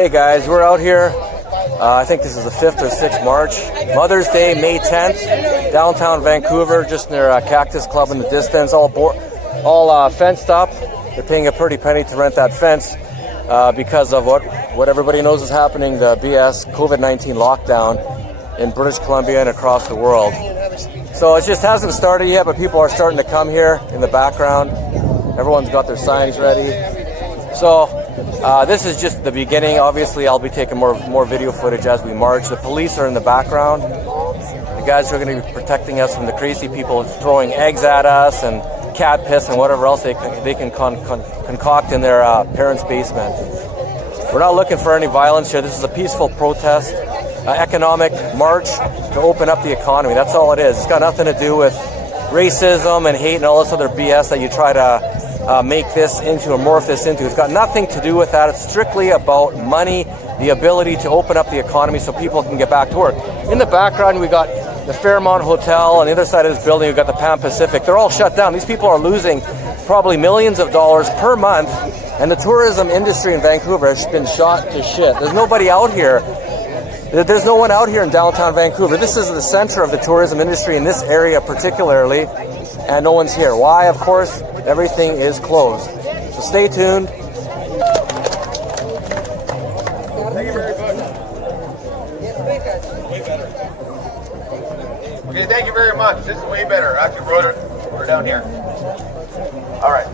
Hey guys, we're out here. I think this is the 5th or 6th March. Mother's Day, May 10th, downtown Vancouver, just near Cactus Club in the distance, all fenced up. They're paying a pretty penny to rent that fence because of what everybody knows is happening, the BS COVID-19 lockdown in British Columbia and across the world. So it just hasn't started yet, but people are starting to come here in the background. Everyone's got their signs ready. So this is just the beginning. Obviously, I'll be taking more video footage as we march. The police are in the background. The guys who are going to be protecting us from the crazy people throwing eggs at us and cat piss and whatever else they can concoct in their parents' basement. We're not looking for any violence here. This is a peaceful protest, economic march to open up the economy. That's all it is. It's got nothing to do with racism and hate and all this other BS that you try to make this into or morph this into. It's got nothing to do with that. It's strictly about money, the ability to open up the economy so people can get back to work. In the background, we got the Fairmont Hotel. On the other side of this building, we've got the Pan Pacific. They're all shut down. These people are losing probably millions of dollars per month, and the tourism industry in Vancouver has been shot to shit. There's nobody out here. There's no one out here in downtown Vancouver. This is the center of the tourism industry in this area particularly, and no one's here. Why? Of course, everything is closed. So stay tuned. Thank you very much. Way better. Okay, thank you very much. This is way better. I actually wrote it. We're down here. All right.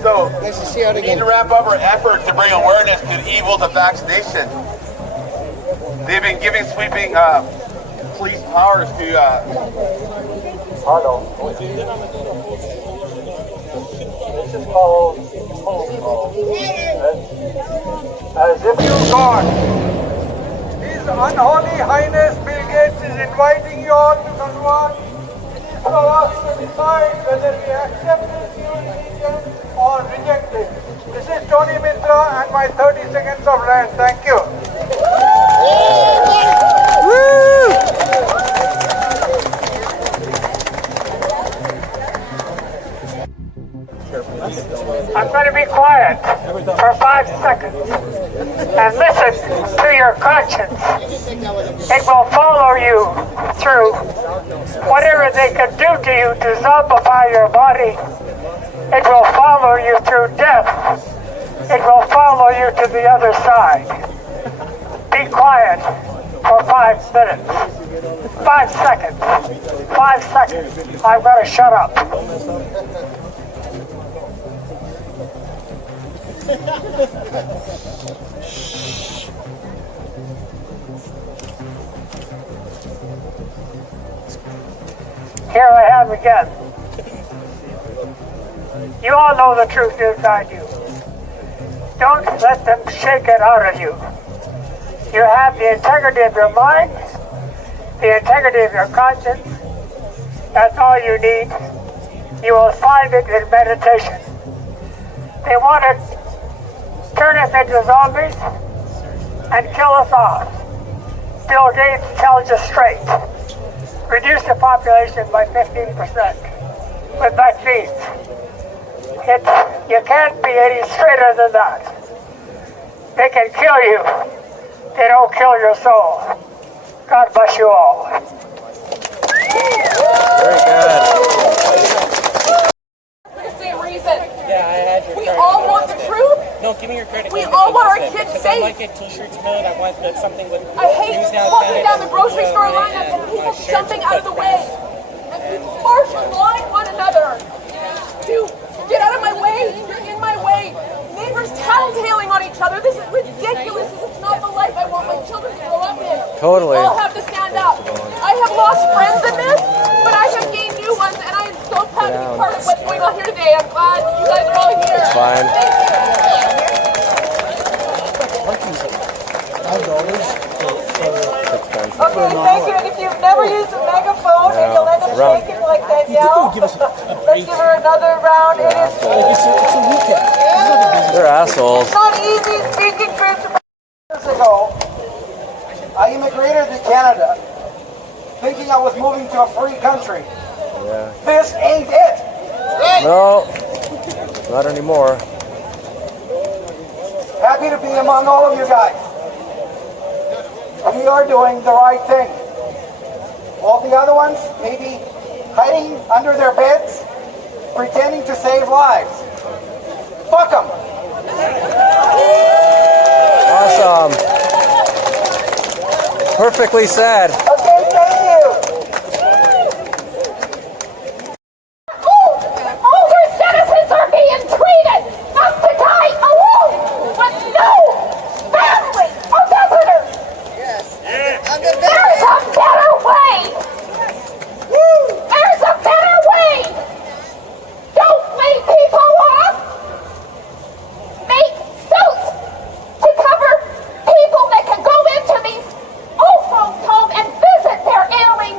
So, nice to see you out we again. need to wrap up our effort to bring awareness to the evils of vaccination. They've been giving sweeping police powers to This is called as if you God. His Unholy Highness Bill Gates is inviting you all to convert. It is for us to decide whether we accept this new religion or reject it. This is Tony Mitra and my 30 seconds of rant. Thank you. I'm going to be quiet for 5 seconds and listen to your conscience. It will follow you through whatever they can do to you to zombify your body. It will follow you through death. It will follow you to the other side. Be quiet for 5 minutes. 5 seconds. 5 seconds. I'm going to shut up. Here I am again. You all know the truth inside you. Don't let them shake it out of you. You have the integrity of your mind, the integrity of your conscience. That's all you need. You will find it in meditation. They want to turn us into zombies and kill us off. Bill Gates tells you straight. Reduce the population by 15% with vaccines. You can't be any straighter than that. They can kill you. They don't kill your soul. God bless you all. Very good. For the same reason. Yeah, I had your We credit. all want the truth. No, give me your credit. We all want our kids Because safe. I might get t-shirts made. I want something with I hate News Now walking Canada down the grocery store logo on line it and my people shirts jumping out of the with way. And people marshal line one another. Dude, get out of my way. You're in my way. Neighbors tattletaling on each other. This is ridiculous. This is not the life I want my children to grow up in. Totally. We all have to stand up. I have lost friends in this, but I have gained new ones, and I am so proud to be part of what's going on here today. I'm glad you guys are all here. It's fine. Thank you. Okay, thank you. And if you've never used a megaphone and you'll end up shaking like Danielle, let's give her another round. It is They're assholes. not easy speaking truth to years ago. I immigrated to Canada thinking I was moving to a free country. Yeah. This ain't it. No, not anymore. Happy to be among all of you guys. we are doing the right thing. All the other ones, maybe hiding under their beds, pretending to save lives. Fuck them. Awesome. Perfectly said. Okay, thank you. Older citizens are being treated not to die alone, but no family of visitors. There's a better way. There's a better way. Don't lay people off. Make suits to cover people that can go into these old folks' home and visit their ailing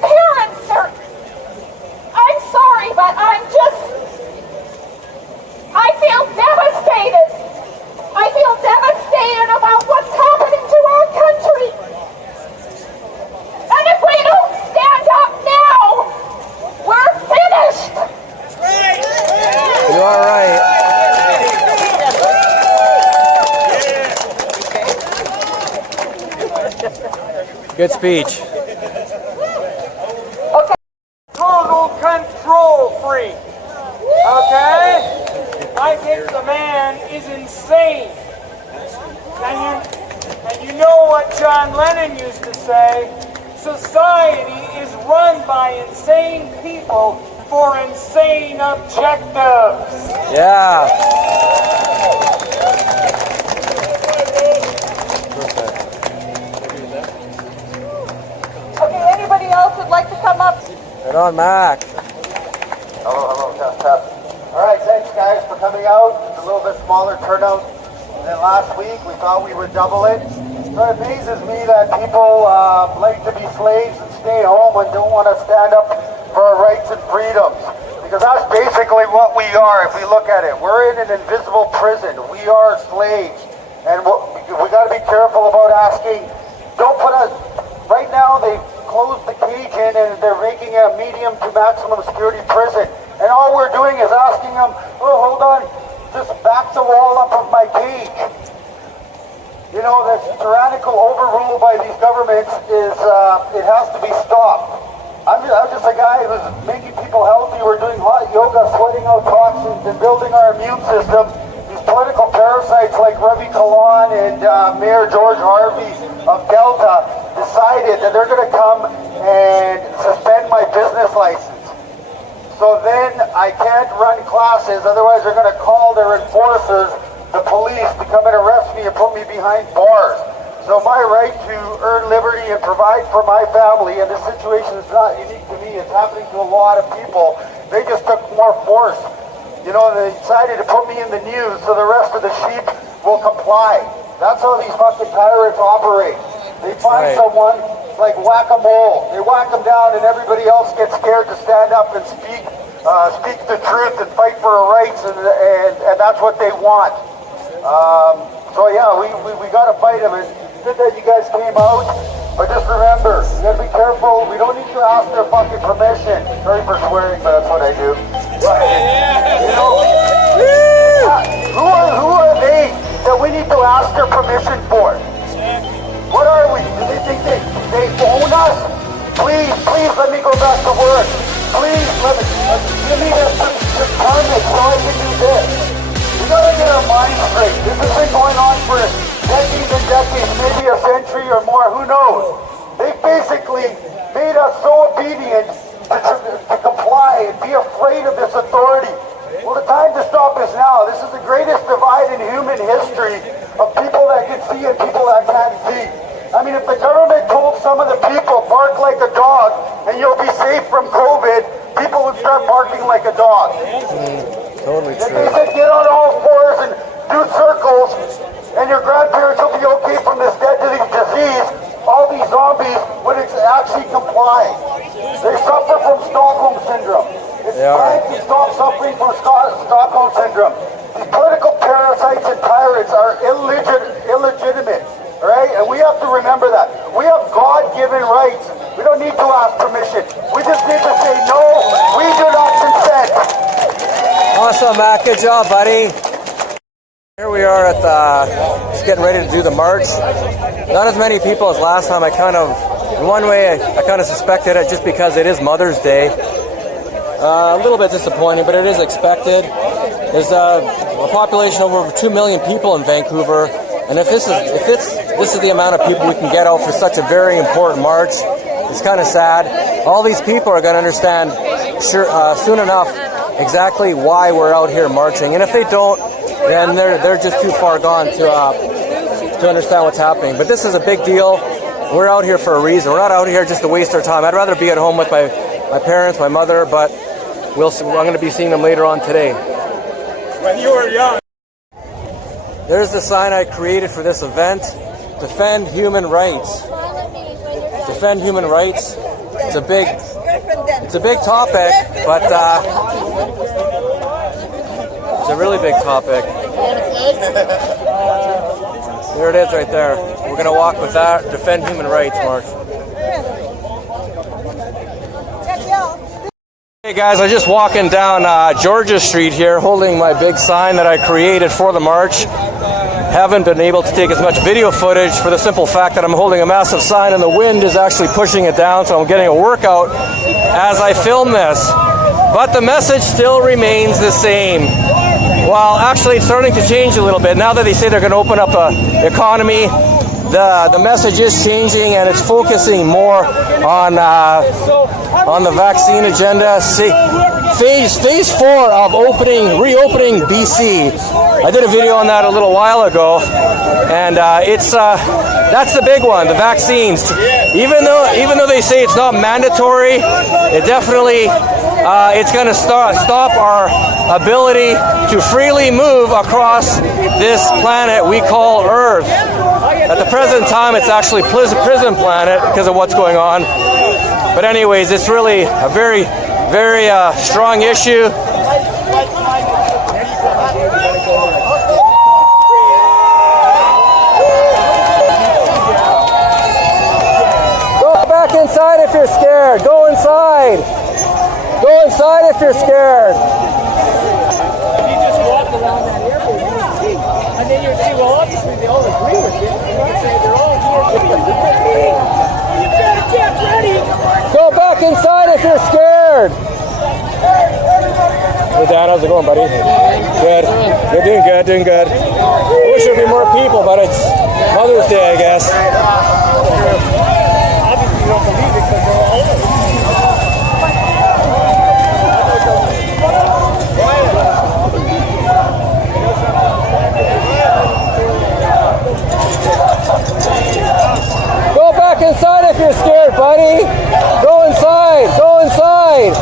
parents. I'm sorry, but I feel devastated. I feel devastated about what's happening to our country. And if we don't stand up now, we're finished. You are right. Good speech. Total control freak. Okay? I think the man is insane. And you know what John Lennon used to say? Society is run by insane people for insane objectives. Yeah. Okay, anybody else would like to come up? Right on, Mac. Hello, test, test. All right, thanks guys for coming out. It's a little bit smaller turnout than last week. We thought we would double it. So it amazes me that people like to be slaves and stay home and don't want to stand up for our rights and freedoms. Because that's basically what we are if we look at it. We're in an invisible prison. We are slaves. And we got to be careful about asking, don't put us, right now they've closed the cage in and they're making a medium to maximum security prison. And all we're doing is asking them, oh, hold on, just back the wall up of my cage. You know, this tyrannical overrule by these governments is, it has to be stopped. I'm just a guy who's making people healthy. We're doing hot yoga, sweating out toxins, and building our immune system. These political parasites like Ravi Kalan and Mayor George Harvey of Delta decided that they're going to come and suspend my business license. So then I can't run classes, otherwise they're going to call their enforcers, the police, to come and arrest me and put me behind bars. So my right to earn liberty and provide for my family, and this situation is not unique to me, it's happening to a lot of people. They just took more force. You know, they decided to put me in the news so the rest of the sheep will comply. That's how these fucking tyrants operate. They find someone like whack-a-mole. They whack them down and everybody else gets scared to stand up and speak the truth and fight for our rights, and that's what they want. So yeah, we got to fight them. And it's good that you guys came out, but just remember, you got to be careful. We don't need to ask their fucking permission. Sorry for swearing, but that's what I do. But, you know, who are they that we need to ask their permission for? What are we? Do they think they own us? Please let me go back to work. Please give me this permit so I can do this. We gotta get our minds straight. This has been going on for decades and decades, maybe a century or more, who knows? They basically made us so obedient to comply and be afraid of this authority. Well, the time to stop is now. This is the greatest divide in human history of people that can see and people that can't see. I mean, if the government told some of the people, bark like a dog and you'll be safe from COVID, people would start barking like a dog. Totally true. If they said get on all fours and do circles and your grandparents will be okay from this deadly disease, all these zombies would actually comply. They suffer from Stockholm Syndrome. It's time to stop suffering from Stockholm Syndrome. These political parasites and tyrants are illegitimate, all right? And we have to remember that. We have God-given rights. We don't need to ask permission. We just need to say, no, we do not consent. Awesome, Mac. Good job, buddy. Here we are at just getting ready to do the march. Not as many people as last time. In one way, I kind of suspected it just because it is Mother's Day. A little bit disappointing, but it is expected. There's a population of over 2 million people in Vancouver, and if this is the amount of people we can get out for such a very important march, it's kind of sad. All these people are going to understand soon enough exactly why we're out here marching, and if they don't, then they're just too far gone to understand what's happening. But this is a big deal. We're out here for a reason. We're not out here just to waste our time. I'd rather be at home with my parents, my mother, but I'm going to be seeing them later on today. When you were young. There's the sign I created for this event. Defend human rights. Defend human rights. It's a big topic, but it's a really big topic. There it is right there. We're going to walk with that. Defend human rights march. Hey guys, I'm just walking down Georgia Street here holding my big sign that I created for the march. Haven't been able to take as much video footage for the simple fact that I'm holding a massive sign and the wind is actually pushing it down, so I'm getting a workout as I film this. But the message still remains the same. Well, actually it's starting to change a little bit. Now that they say they're going to open up the economy, the message is changing and it's focusing more on the vaccine agenda. Phase 4 of reopening BC. I did a video on that a little while ago, and that's the big one, the vaccines. Even though they say it's not mandatory, it definitely it's going to stop our ability to freely move across this planet we call Earth. At the present time, it's actually prison planet because of what's going on. But anyways, it's really a very, very strong issue. Go back inside if you're scared. Go inside. Go inside if you're scared. You just walk around that area and then you'll see, well, obviously they all agree with you. And you can say they're all here. You better get ready. Go back inside if you're scared. Hey Dad, how's it going, buddy? Good. You're doing good, doing good. I wish there'd be more people, but it's Mother's Day, I guess. Obviously you don't believe it because they're all over. Go back inside if you're scared, buddy. Go inside. Go inside.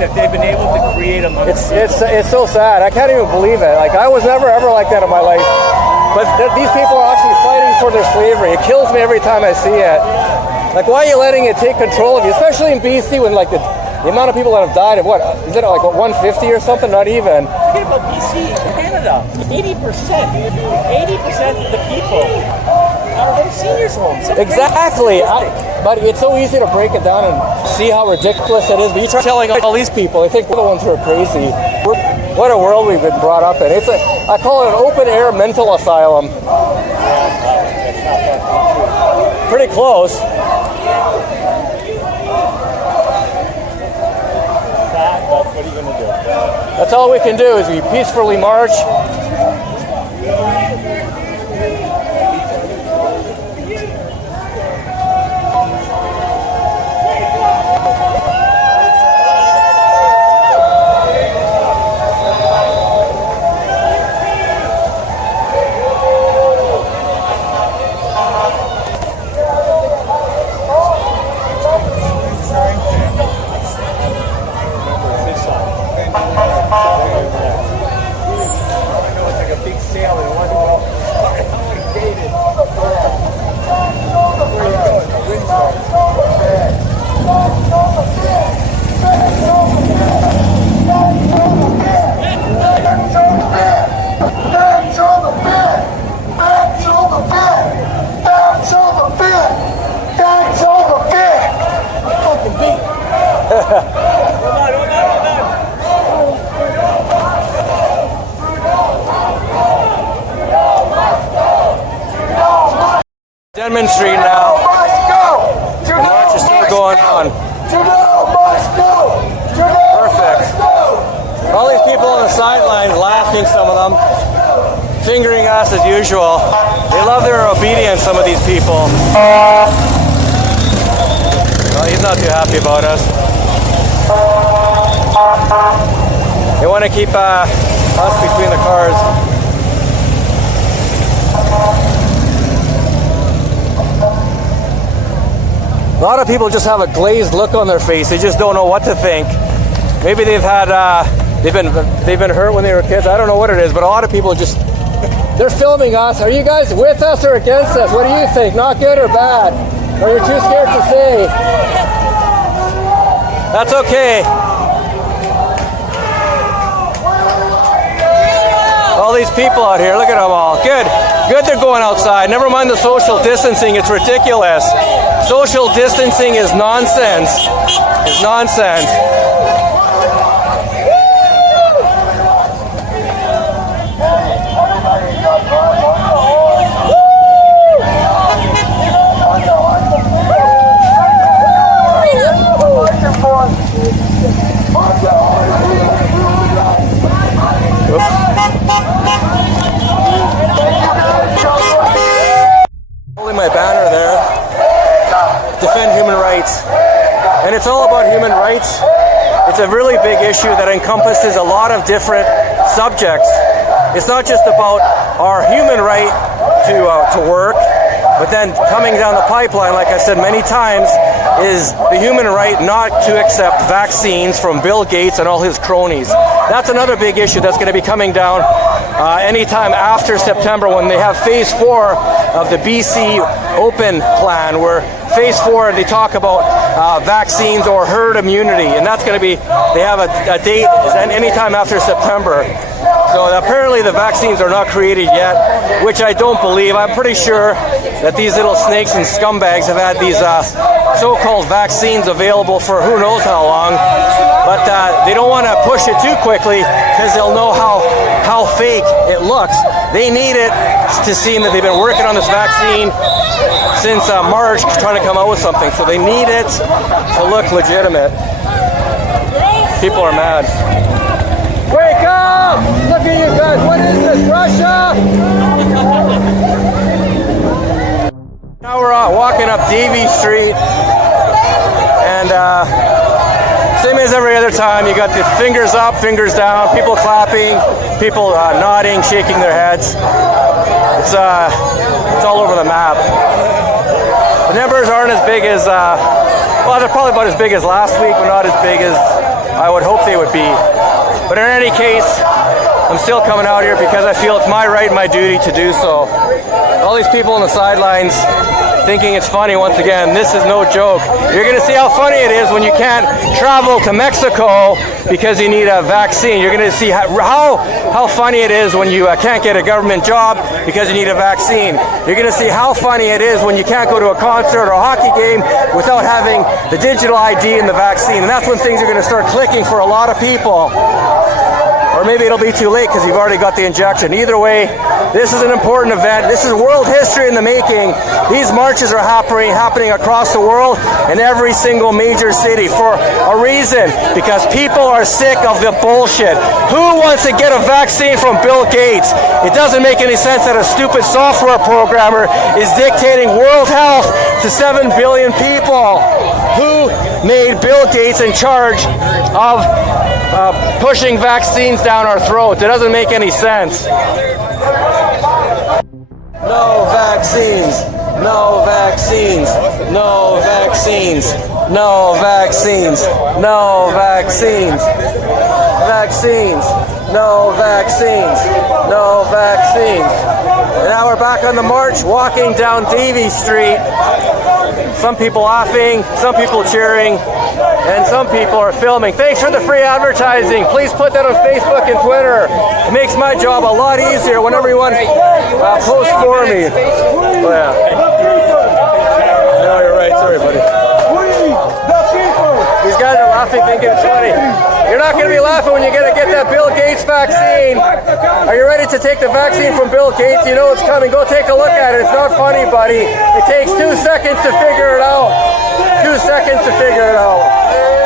That they've been able to create among It's so sad. I can't even believe it. Like, I was never ever like that in my life. But these people are actually fighting for their slavery. It kills me every time I see it. Like, why are you letting it take control of you? Especially in BC when like the amount of people that have died of what? Is it like 150 or something? Not even. Forget about BC, Canada. 80% of the people are in seniors' homes. Exactly. But it's so easy to break it down and see how ridiculous it is. But you try telling all these people, I think we're the ones who are crazy. What a world we've been brought up in. I call it an open-air mental asylum. Pretty close. What are you going to do? That's all we can do is we peacefully march. It's like a big sail and it wasn't Denman Street now. The march is still going on. Perfect. All these people on the sidelines laughing, some of them, fingering us as usual. They love their obedience, some of these people. Well, he's not too happy about us. They want to keep us between the cars. A lot of people just have a glazed look on their face. They just don't know what to think. Maybe they've been hurt when they were kids. I don't know what it is, but a lot of people just, they're filming us. Are you guys with us or against us? What do you think? Not good or bad? Or you're too scared to say? That's okay. All these people out here, look at them all. Good they're going outside. Never mind the social distancing, it's ridiculous. Social distancing is nonsense. It's nonsense. Holding my banner there, defend human rights. And it's all about human rights. It's a really big issue that encompasses a lot of different subjects. It's not just about our human right to work, but then coming down the pipeline, like I said many times, is the human right not to accept vaccines from Bill Gates and all his cronies. That's another big issue that's going to be coming down anytime after September, when they have phase 4 of the BC Open plan, where phase 4 they talk about vaccines or herd immunity, and that's going to be, they have a date anytime after September. So apparently the vaccines are not created yet, which I don't believe. I'm pretty sure that these little snakes and scumbags have had these so-called vaccines available for who knows how long, but they don't want to push it too quickly because they'll know how fake it looks. They need it to seem that they've been working on this vaccine since March, trying to come out with something. So they need it to look legitimate. People are mad. Wake up! Look at you guys. What is this, Russia? Now we're walking up Davie Street, and same as every other time, you got the fingers up, fingers down, people clapping, people nodding, shaking their heads. It's all over the map. The numbers aren't as big as, well, they're probably about as big as last week, but not as big as I would hope they would be. But in any case, I'm still coming out here because I feel it's my right and my duty to do so. All these people on the sidelines thinking it's funny, once again, this is no joke. You're going to see how funny it is when you can't travel to Mexico because you need a vaccine. You're going to see how funny it is when you can't get a government job because you need a vaccine. You're going to see how funny it is when you can't go to a concert or a hockey game without having the digital ID and the vaccine. And that's when things are going to start clicking for a lot of people. Or maybe it'll be too late because you've already got the injection. Either way, this is an important event. This is world history in the making. These marches are happening across the world in every single major city for a reason, because people are sick of the bullshit. Who wants to get a vaccine from Bill Gates? It doesn't make any sense that a stupid software programmer is dictating world health to 7 billion people. Who made Bill Gates in charge of pushing vaccines down our throats? It doesn't make any sense. No vaccines. No vaccines. No vaccines. No vaccines. No vaccines. Vaccines. No vaccines. No vaccines. And now we're back on the march, walking down Davie Street. Some people laughing, some people cheering, and some people are filming. Thanks for the free advertising. Please put that on Facebook and Twitter. It makes my job a lot easier when everyone posts for me. Oh, yeah. No, you're right. Sorry, buddy. We, the people. These guys are laughing, thinking it's funny. You're not going to be laughing when you get that Bill Gates vaccine. Are you ready to take the vaccine from Bill Gates? You know it's coming. Go take a look at it. It's not funny, buddy. It takes 2 seconds to figure it out. 2 seconds to figure it out.